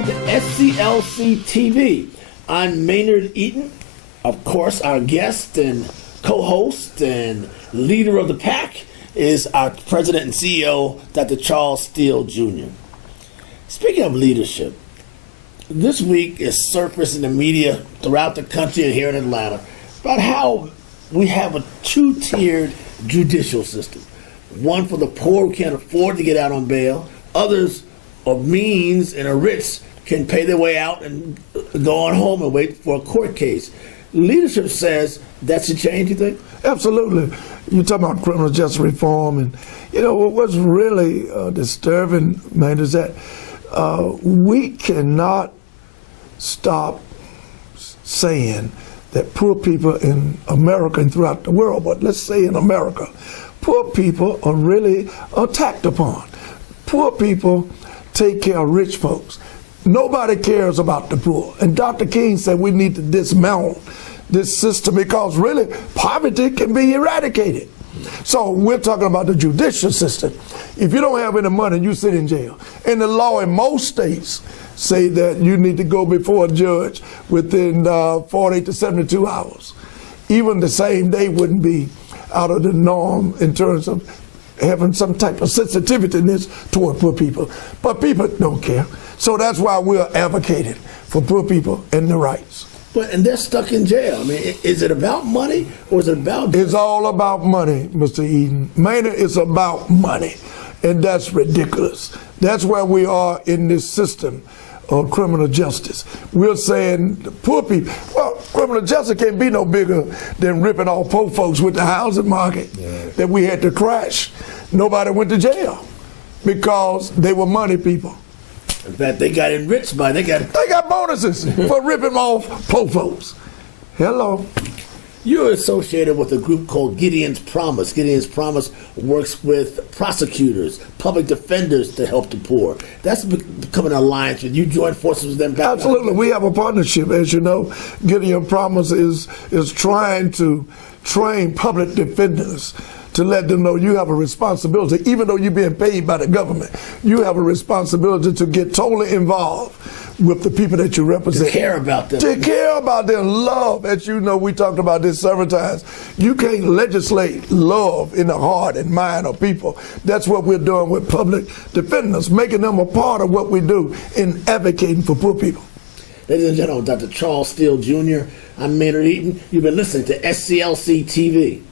welcome to SCLC TV. I'm Maynard Eaton. Of course, our guest and co-host and leader of the pack is our President and CEO, Dr. Charles Steele Jr. Speaking of leadership, this week is surfaced in the media throughout the country and here in Atlanta about how we have a two-tiered judicial system. One for the poor who can't afford to get out on bail. Others of means and are rich can pay their way out and go on home and wait for a court case. Leadership says that should change, you think? Absolutely. You're talking about criminal justice reform, and you know what's really disturbing, man, is that we cannot stop saying that poor people in America and throughout the world, but let's say in America, poor people are really attacked upon. Poor people take care of rich folks. Nobody cares about the poor. And Dr. King said we need to dismantle this system because really poverty can be eradicated. So we're talking about the judicial system. If you don't have any money, you sit in jail. And the law in most states say that you need to go before a judge within 48 to 72 hours. Even the same day wouldn't be out of the norm in terms of having some type of sensitiveness toward poor people. But people don't care. So that's why we're advocating for poor people and their rights. And they're stuck in jail. I mean, is it about money or is it about... It's all about money, Mr. Eden. Mainly it's about money, and that's ridiculous. That's where we are in this system of criminal justice. We're saying the poor people, well, criminal justice can't be no bigger than ripping off poor folks with the housing market that we had to crash. Nobody went to jail because they were money people. In fact, they got enriched by They got bonuses for ripping off poor folks. Hello. You're associated with a group called Gideon's Promise. Gideon's Promise works with prosecutors, public defenders to help the poor. That's become an alliance. You joined forces with them back. Absolutely. We have a partnership. As you know, Gideon Promise is trying to train public defenders to let them know you have a responsibility. Even though you're being paid by the government, you have a responsibility to get totally involved with the people that you represent. To care about them. To care about their love. As you know, we talked about this several times. You can't legislate love in the heart and mind of people. That's what we're doing with public defenders, making them a part of what we do in advocating for poor people. Ladies and gentlemen, Dr. Charles Steele Jr., I'm Maynard Eaton. You've been listening to SCLC TV.